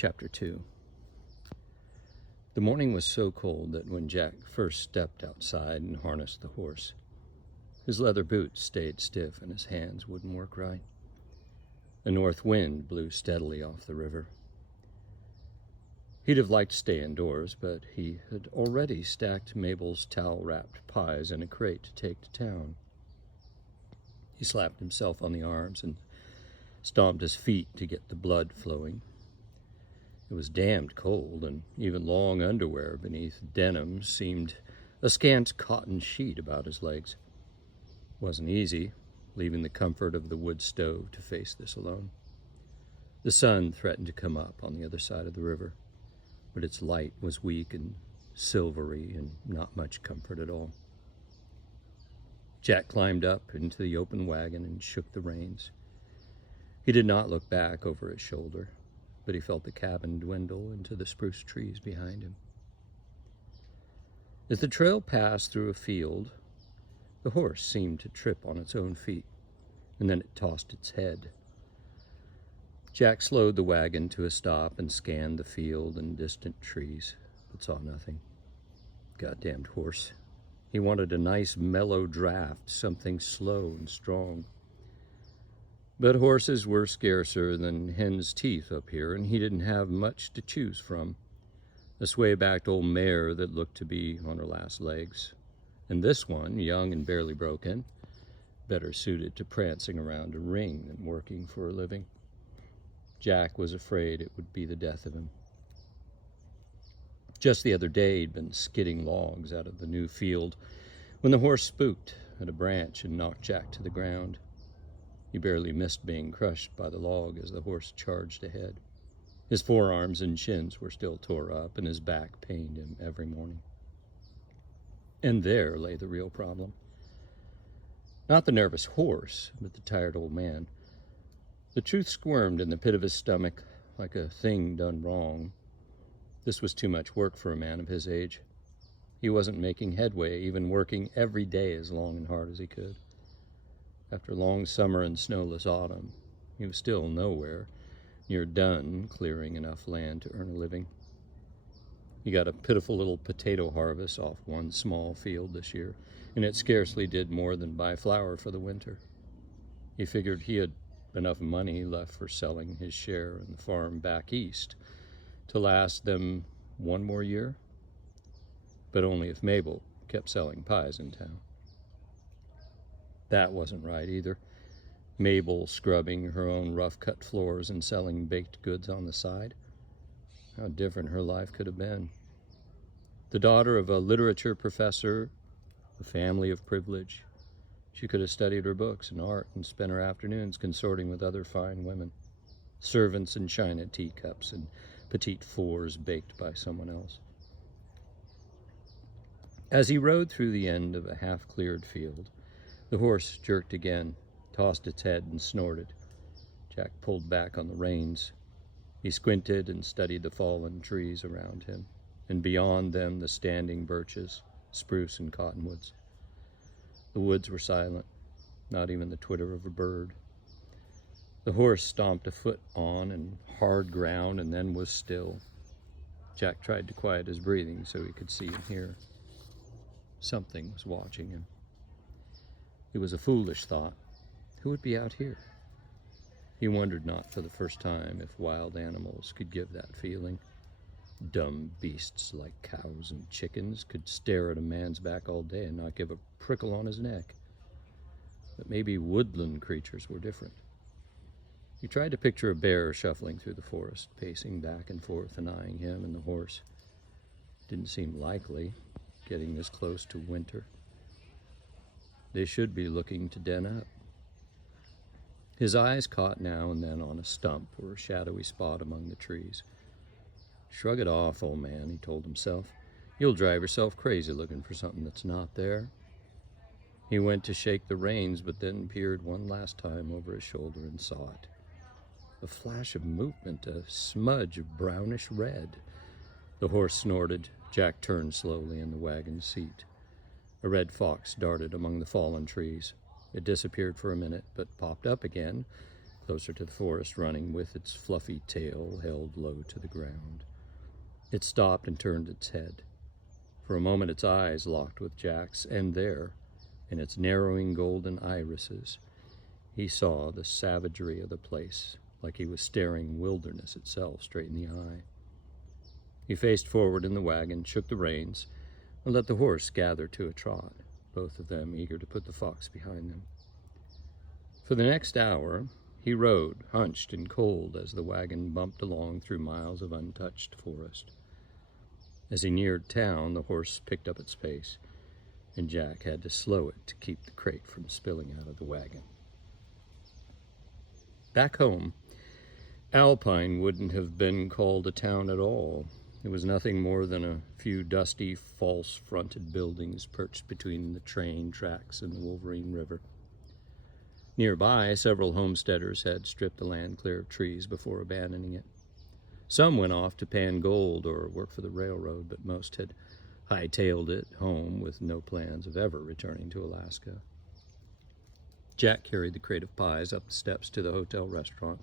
Chapter 2. The morning was so cold that when Jack first stepped outside and harnessed the horse, his leather boots stayed stiff and his hands wouldn't work right. A north wind blew steadily off the river. He'd have liked to stay indoors, but he had already stacked Mabel's towel-wrapped pies in a crate to take to town. He slapped himself on the arms and stomped his feet to get the blood flowing. It was damned cold, and even long underwear beneath denim seemed a scant cotton sheet about his legs. It wasn't easy, leaving the comfort of the wood stove to face this alone. The sun threatened to come up on the other side of the river, but its light was weak and silvery and not much comfort at all. Jack climbed up into the open wagon and shook the reins. He did not look back over his shoulder, but he felt the cabin dwindle into the spruce trees behind him. As the trail passed through a field, the horse seemed to trip on its own feet, and then it tossed its head. Jack slowed the wagon to a stop and scanned the field and distant trees, but saw nothing. Goddamned horse. He wanted a nice mellow draft, something slow and strong. But horses were scarcer than hen's teeth up here, and he didn't have much to choose from. A sway-backed old mare that looked to be on her last legs, and this one, young and barely broken, better suited to prancing around a ring than working for a living. Jack was afraid it would be the death of him. Just the other day, he'd been skidding logs out of the new field when the horse spooked at a branch and knocked Jack to the ground. He barely missed being crushed by the log as the horse charged ahead. His forearms and shins were still tore up, and his back pained him every morning. And there lay the real problem. Not the nervous horse, but the tired old man. The truth squirmed in the pit of his stomach like a thing done wrong. This was too much work for a man of his age. He wasn't making headway, even working every day as long and hard as he could. After a long summer and snowless autumn, he was still nowhere near done clearing enough land to earn a living. He got a pitiful little potato harvest off one small field this year, and it scarcely did more than buy flour for the winter. He figured he had enough money left for selling his share in the farm back east to last them one more year, but only if Mabel kept selling pies in town. That wasn't right either. Mabel scrubbing her own rough-cut floors and selling baked goods on the side. How different her life could have been. The daughter of a literature professor, a family of privilege, she could have studied her books and art and spent her afternoons consorting with other fine women, servants in china teacups and petite fours baked by someone else. As he rode through the end of a half-cleared field, the horse jerked again, tossed its head, and snorted. Jack pulled back on the reins. He squinted and studied the fallen trees around him, and beyond them the standing birches, spruce and cottonwoods. The woods were silent, not even the twitter of a bird. The horse stomped a foot on and hard ground and then was still. Jack tried to quiet his breathing so he could see and hear. Something was watching him. It was a foolish thought. Who would be out here? He wondered not for the first time if wild animals could give that feeling. Dumb beasts like cows and chickens could stare at a man's back all day and not give a prickle on his neck. But maybe woodland creatures were different. He tried to picture a bear shuffling through the forest, pacing back and forth and eyeing him and the horse. Didn't seem likely, getting this close to winter. They should be looking to den up. His eyes caught now and then on a stump or a shadowy spot among the trees. Shrug it off, old man, he told himself. You'll drive yourself crazy looking for something that's not there. He went to shake the reins, but then peered one last time over his shoulder and saw it. A flash of movement, a smudge of brownish red. The horse snorted. Jack turned slowly in the wagon seat. A red fox darted among the fallen trees. It disappeared for a minute, but popped up again, closer to the forest, running with its fluffy tail held low to the ground. It stopped and turned its head. For a moment its eyes locked with Jack's, and there, in its narrowing golden irises, he saw the savagery of the place, like he was staring wilderness itself straight in the eye. He faced forward in the wagon, shook the reins, and let the horse gather to a trot, both of them eager to put the fox behind them. For the next hour, he rode, hunched and cold, as the wagon bumped along through miles of untouched forest. As he neared town, the horse picked up its pace, and Jack had to slow it to keep the crate from spilling out of the wagon. Back home, Alpine wouldn't have been called a town at all. It was nothing more than a few dusty, false-fronted buildings perched between the train tracks and the Wolverine River. Nearby, several homesteaders had stripped the land clear of trees before abandoning it. Some went off to pan gold or work for the railroad, but most had hightailed it home with no plans of ever returning to Alaska. Jack carried the crate of pies up the steps to the hotel restaurant,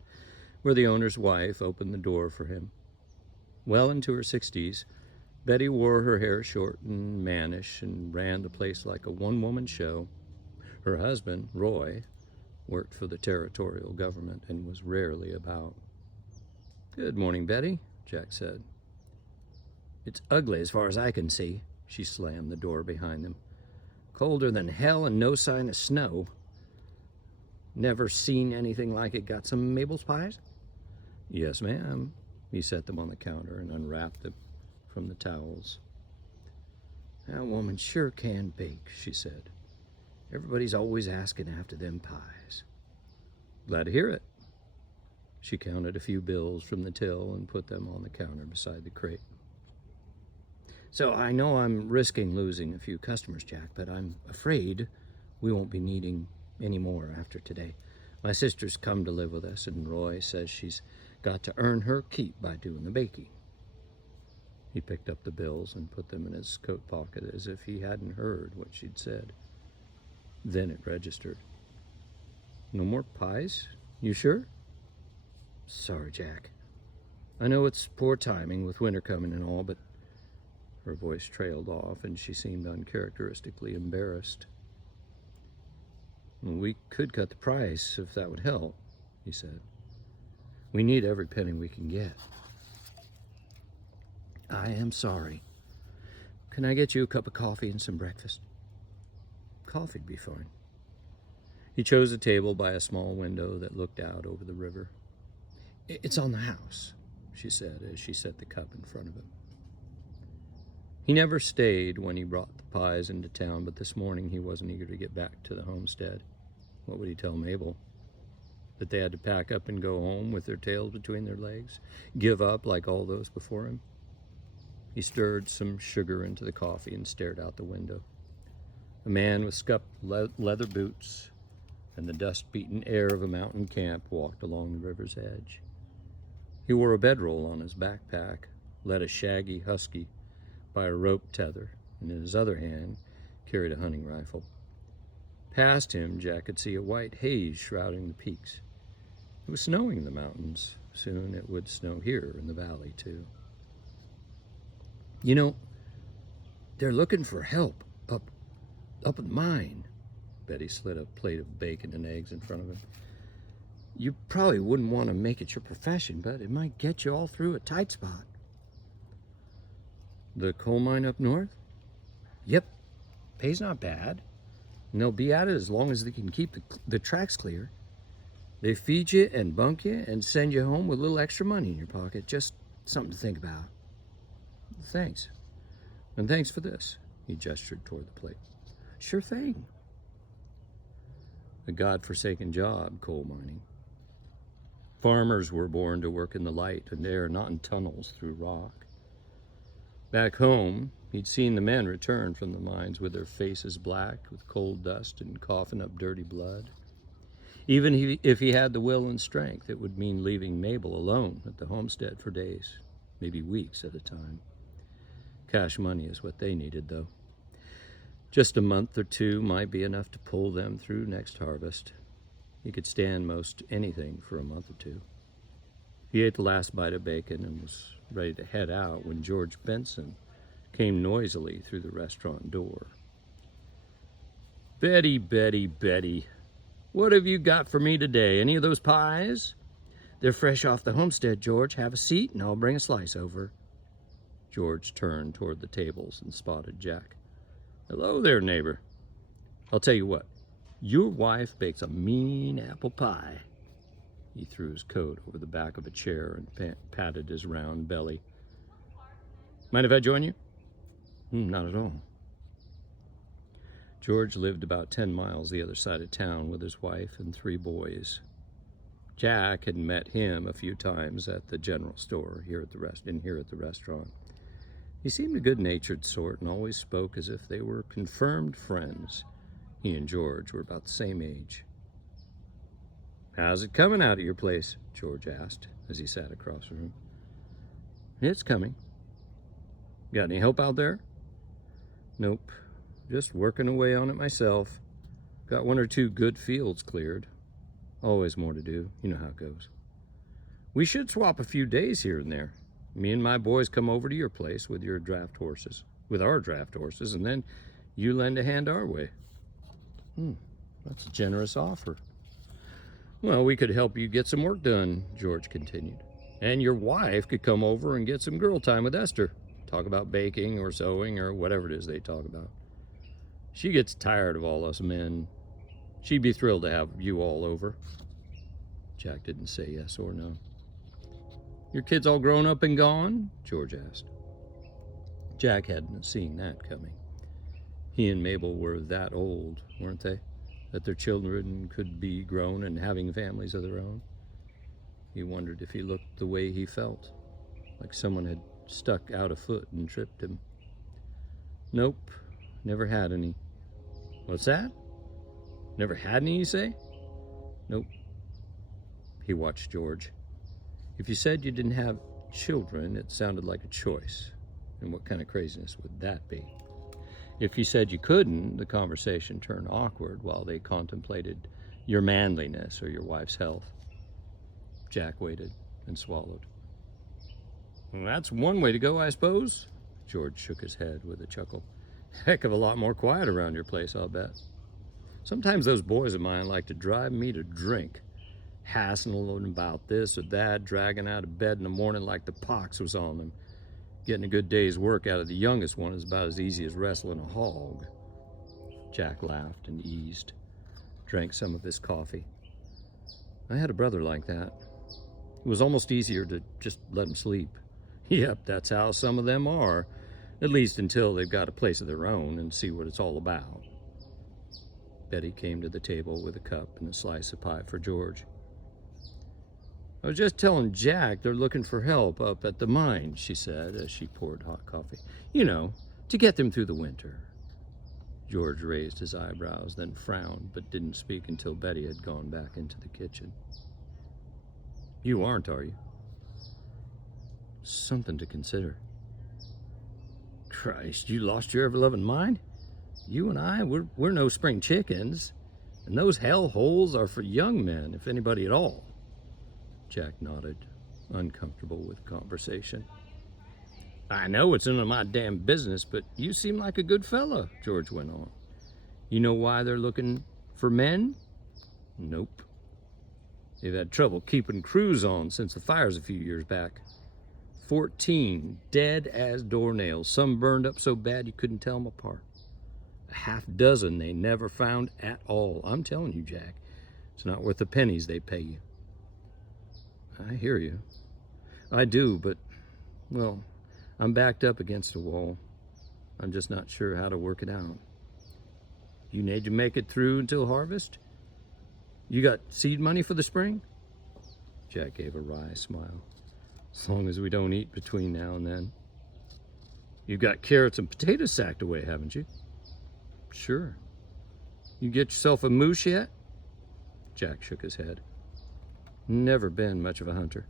where the owner's wife opened the door for him. Well into her 60s, Betty wore her hair short and mannish and ran the place like a one-woman show. Her husband, Roy, worked for the territorial government and was rarely about. "Good morning, Betty," Jack said. "It's ugly as far as I can see." She slammed the door behind them. "Colder than hell and no sign of snow. Never seen anything like it. Got some Mabel's pies?" "Yes, ma'am." He set them on the counter and unwrapped them from the towels. "That woman sure can bake," she said. "Everybody's always asking after them pies." "Glad to hear it." She counted a few bills from the till and put them on the counter beside the crate. "So I know I'm risking losing a few customers, Jack, but I'm afraid we won't be needing any more after today. My sister's come to live with us, and Roy says she's got to earn her keep by doing the baking." He picked up the bills and put them in his coat pocket as if he hadn't heard what she'd said. Then it registered. "No more pies? You sure?" "Sorry, Jack. I know it's poor timing with winter coming and all, but..." Her voice trailed off and she seemed uncharacteristically embarrassed. "We could cut the price if that would help," he said. "We need every penny we can get." "I am sorry. Can I get you a cup of coffee and some breakfast?" "Coffee'd be fine." He chose a table by a small window that looked out over the river. "It's on the house," she said as she set the cup in front of him. He never stayed when he brought the pies into town, but this morning he wasn't eager to get back to the homestead. What would he tell Mabel? That they had to pack up and go home with their tails between their legs? Give up like all those before him? He stirred some sugar into the coffee and stared out the window. A man with scuffed leather boots and the dust-beaten air of a mountain camp walked along the river's edge. He wore a bedroll on his backpack, led a shaggy husky by a rope tether, and in his other hand carried a hunting rifle. Past him, Jack could see a white haze shrouding the peaks. It was snowing in the mountains. Soon it would snow here in the valley, too. "You know, they're looking for help up at the mine." Betty slid a plate of bacon and eggs in front of him. "You probably wouldn't want to make it your profession, but it might get you all through a tight spot." "The coal mine up north?" "Yep. Pay's not bad. And they'll be at it as long as they can keep the tracks clear. They feed you and bunk you and send you home with a little extra money in your pocket. Just something to think about." "Thanks. And thanks for this." He gestured toward the plate. "Sure thing." A God-forsaken job, coal mining. Farmers were born to work in the light and air, not in tunnels through rock. Back home, he'd seen the men return from the mines with their faces black with coal dust and coughing up dirty blood. Even if he had the will and strength, it would mean leaving Mabel alone at the homestead for days, maybe weeks at a time. Cash money is what they needed, though. Just a month or two might be enough to pull them through next harvest. He could stand most anything for a month or two. He ate the last bite of bacon and was ready to head out when George Benson came noisily through the restaurant door. "Betty, Betty, Betty, what have you got for me today? Any of those pies?" "They're fresh off the homestead, George. Have a seat and I'll bring a slice over." George turned toward the tables and spotted Jack. "Hello there, neighbor. I'll tell you what, your wife bakes a mean apple pie." He threw his coat over the back of a chair and patted his round belly. "Mind if I join you?" "Not at all." George lived about 10 miles the other side of town with his wife and 3 boys. Jack had met him a few times at the general store here at the restaurant. He seemed a good-natured sort and always spoke as if they were confirmed friends. He and George were about the same age. "How's it coming out at your place?" George asked as he sat across the room. "It's coming." "Got any help out there?" "Nope, just working away on it myself. Got 1 or 2 good fields cleared. Always more to do, you know how it goes." "We should swap a few days here and there. Me and my boys come over to your place with our draft horses, and then you lend a hand our way." That's a generous offer." "Well, we could help you get some work done," George continued. "And your wife could come over and get some girl time with Esther. Talk about baking or sewing or whatever it is they talk about. She gets tired of all us men. She'd be thrilled to have you all over." Jack didn't say yes or no. "Your kids all grown up and gone?" George asked. Jack hadn't seen that coming. He and Mabel were that old, weren't they, that their children could be grown and having families of their own? He wondered if he looked the way he felt, like someone had stuck out a foot and tripped him. "Nope, never had any." "What's that? Never had any, you say?" "Nope." He watched George. "If you said you didn't have children, it sounded like a choice. And what kind of craziness would that be? If you said you couldn't, the conversation turned awkward while they contemplated your manliness or your wife's health." Jack waited and swallowed. "Well, that's one way to go, I suppose." George shook his head with a chuckle. "Heck of a lot more quiet around your place, I'll bet. Sometimes those boys of mine like to drive me to drink, hassling about this or that, dragging out of bed in the morning like the pox was on them. Getting a good day's work out of the youngest one is about as easy as wrestling a hog." Jack laughed and eased, drank some of his coffee. "I had a brother like that. It was almost easier to just let him sleep. Yep, that's how some of them are, at least until they've got a place of their own and see what it's all about." Betty came to the table with a cup and a slice of pie for George. "I was just telling Jack they're looking for help up at the mine," she said as she poured hot coffee. "You know, to get them through the winter." George raised his eyebrows, then frowned, but didn't speak until Betty had gone back into the kitchen. "You aren't, are you?" "Something to consider." "Christ, you lost your ever-loving mind? You and I, we're no spring chickens, and those hell holes are for young men, if anybody at all." Jack nodded, uncomfortable with conversation. "I know it's none of my damn business, but you seem like a good fella," George went on. "You know why they're looking for men?" "Nope." "They've had trouble keeping crews on since the fires a few years back. 14 dead as doornails, some burned up so bad you couldn't tell them apart. A half dozen they never found at all. I'm telling you, Jack, it's not worth the pennies they pay you." "I hear you. I do, but, well, I'm backed up against a wall. I'm just not sure how to work it out." "You need to make it through until harvest? You got seed money for the spring?" Jack gave a wry smile. "As long as we don't eat between now and then." "You've got carrots and potatoes sacked away, haven't you?" "Sure." "You get yourself a moose yet?" Jack shook his head. "Never been much of a hunter."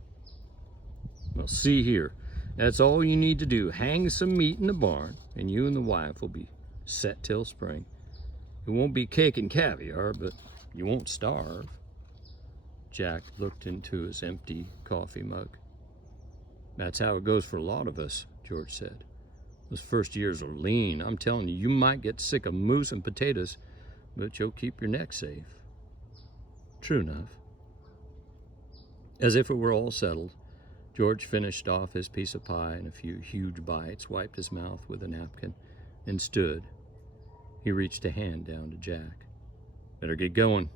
"Well, see here. That's all you need to do. Hang some meat in the barn, and you and the wife will be set till spring. It won't be cake and caviar, but you won't starve." Jack looked into his empty coffee mug. That's how it goes for a lot of us, George said. Those first years are lean. I'm telling you, you might get sick of moose and potatoes, but you'll keep your neck safe. True enough. As if it were all settled, George finished off his piece of pie in a few huge bites, wiped his mouth with a napkin, and stood. He reached a hand down to Jack. Better get going.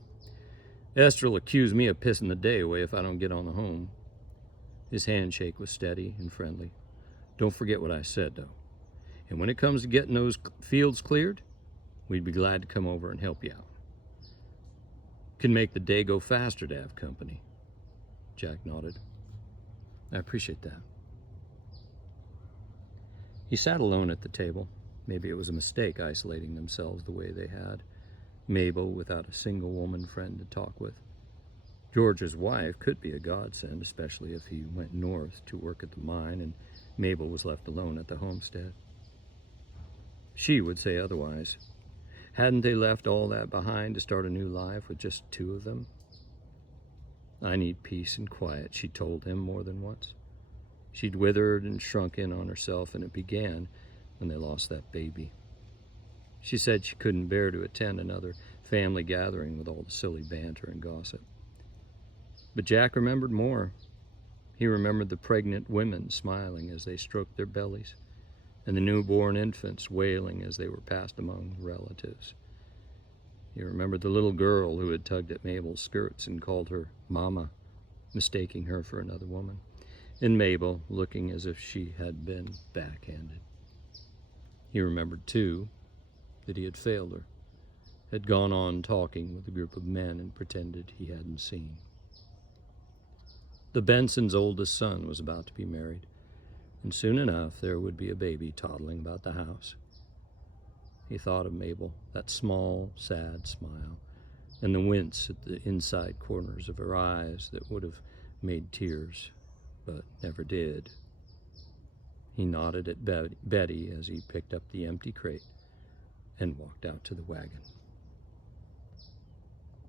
Esther'll accuse me of pissing the day away if I don't get on the home. His handshake was steady and friendly. Don't forget what I said, though. And when it comes to getting those fields cleared, we'd be glad to come over and help you out. Can make the day go faster to have company. Jack nodded. I appreciate that. He sat alone at the table. Maybe it was a mistake isolating themselves the way they had. Mabel without a single woman friend to talk with. George's wife could be a godsend, especially if he went north to work at the mine and Mabel was left alone at the homestead. She would say otherwise. Hadn't they left all that behind to start a new life with just two of them? I need peace and quiet, she told him more than once. She'd withered and shrunk in on herself, and it began when they lost that baby. She said she couldn't bear to attend another family gathering with all the silly banter and gossip. But Jack remembered more. He remembered the pregnant women smiling as they stroked their bellies, and the newborn infants wailing as they were passed among relatives. He remembered the little girl who had tugged at Mabel's skirts and called her Mama, mistaking her for another woman, and Mabel looking as if she had been backhanded. He remembered, too, that he had failed her, had gone on talking with a group of men and pretended he hadn't seen. The Bensons' oldest son was about to be married, and soon enough there would be a baby toddling about the house. He thought of Mabel, that small, sad smile, and the wince at the inside corners of her eyes that would have made tears, but never did. He nodded at Betty as he picked up the empty crate and walked out to the wagon.